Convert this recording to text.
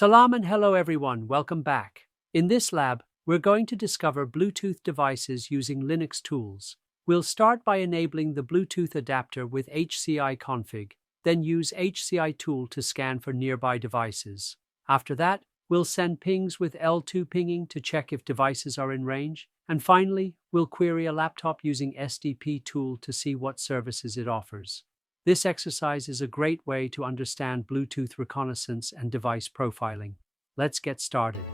Salam and hello everyone, welcome back. In this lab, we're going to discover Bluetooth devices using Linux tools. We'll start by enabling the Bluetooth adapter with hciconfig, then use hcitool to scan for nearby devices. After that, we'll send pings with L2 pinging to check if devices are in range. And finally, we'll query a laptop using sdptool to see what services it offers. This exercise is a great way to understand Bluetooth reconnaissance and device profiling. Let's get started.